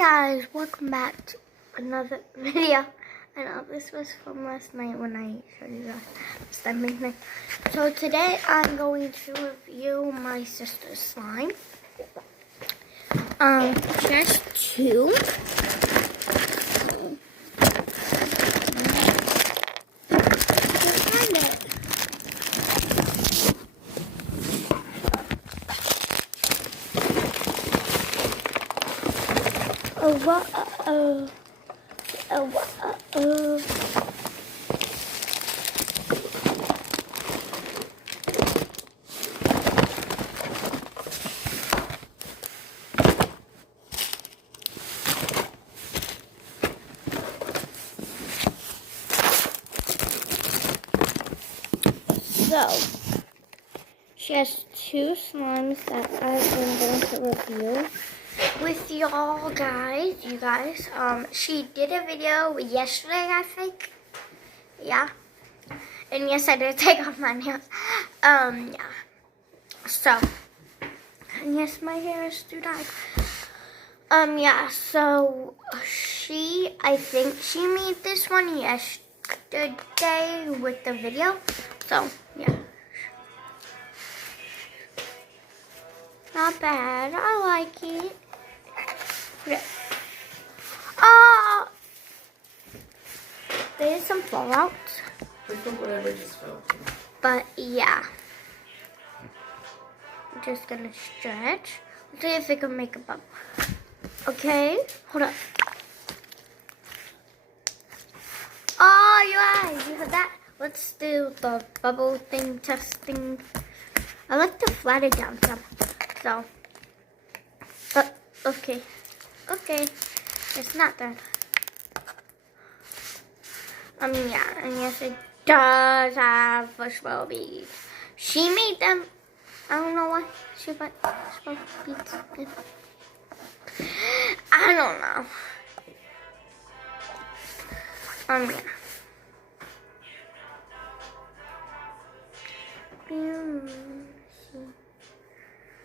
Guys, welcome back to another video. I know this was from last night when I showed you guys the stamping thing. So today I'm going to review my sister's slime. Just two. So, she has two slimes that I'm going to review with y'all guys. You guys, she did a video yesterday, I think. Yeah. And yes, I did take off my nails. Yeah. So, and yes, my hair is too dyed. Yeah, so I think she made this one yesterday with the video. So, yeah. Not bad. I like it. Yeah. There's some fallouts. Whatever just fell. But yeah. I'm just gonna stretch. Let's see if we can make a bubble. Okay, hold up. Oh, you guys, you heard that? Let's do the bubble thing testing. I like to flat it down some. So, okay. Okay, it's not that. Yeah, and yes, it does have marshmallow beads. She made them. I don't know why she put marshmallow beads in. I don't know.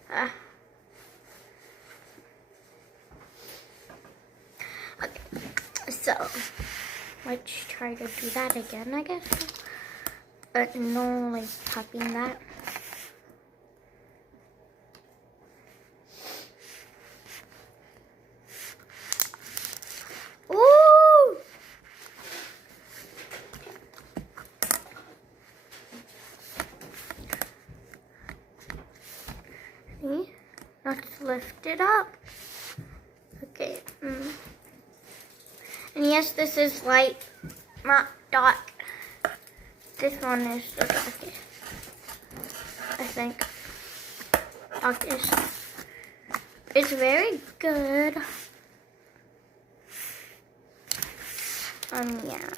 Yeah. Okay, so let's try to do that again, I guess. But no, like tapping that. Ooh! See? Let's lift it up. Okay. And yes, this is light, not dark. This one is the darkest. I think. Darkest. It's very good. Yeah.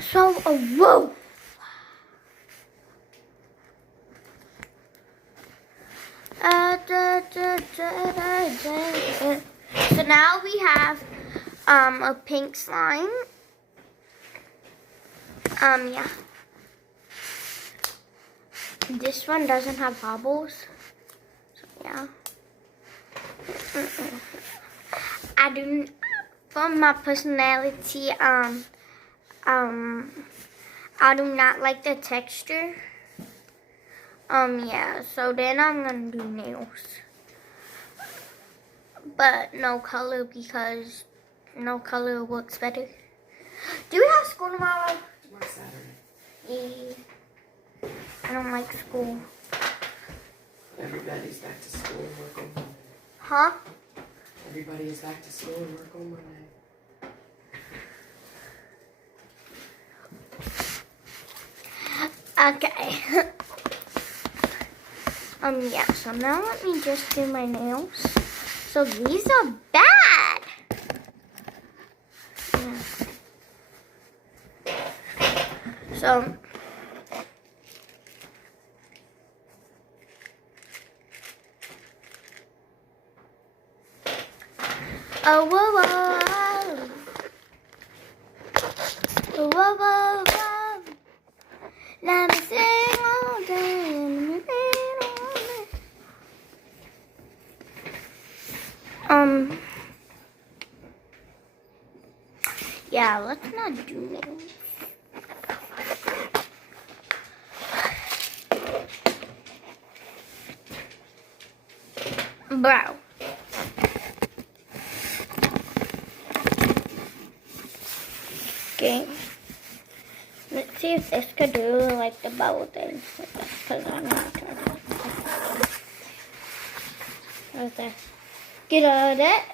So, whoa! So now we have a pink slime. Yeah. This one doesn't have bubbles. So yeah. I do, for my personality, I do not like the texture. Yeah, so then I'm gonna do nails. But no color because no color works better. Do we have school tomorrow? Tomorrow's Saturday. Yeah. I don't like school. Everybody's back to school and work on Monday. Huh? Everybody is back to school and work on Monday. Okay. Yeah, so now let me just do my nails. So these are bad. Yeah. So, oh, whoa, whoa, whoa, whoa, whoa, whoa. Let me sing all day. Yeah, let's not do those. Bro. Okay. Let's see if this could do like the bubble thing. Because I'm not trying to. Okay. Get out of that.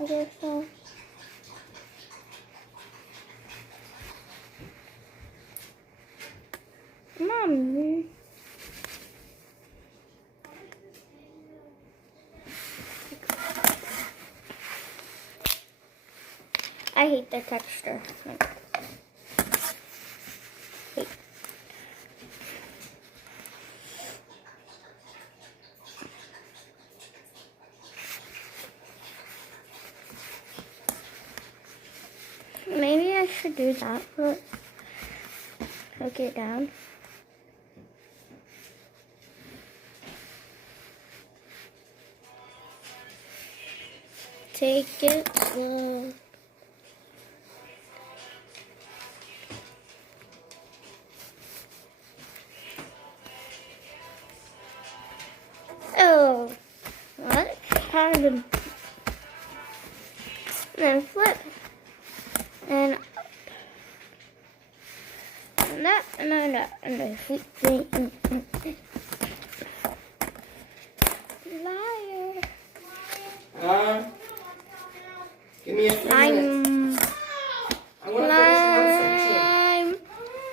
Okay, so. Mommy. I hate the texture. Wait. Maybe I should do that, but hook it down. Take it slow. Oh, let's try to then flip and that and that and then flip. Liar. Give me a few minutes. I want to finish one section.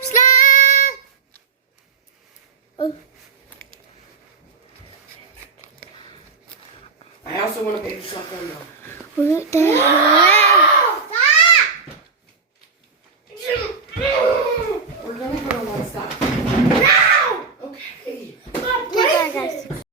Slime. Oh. I also want a baby shotgun though. What the heck?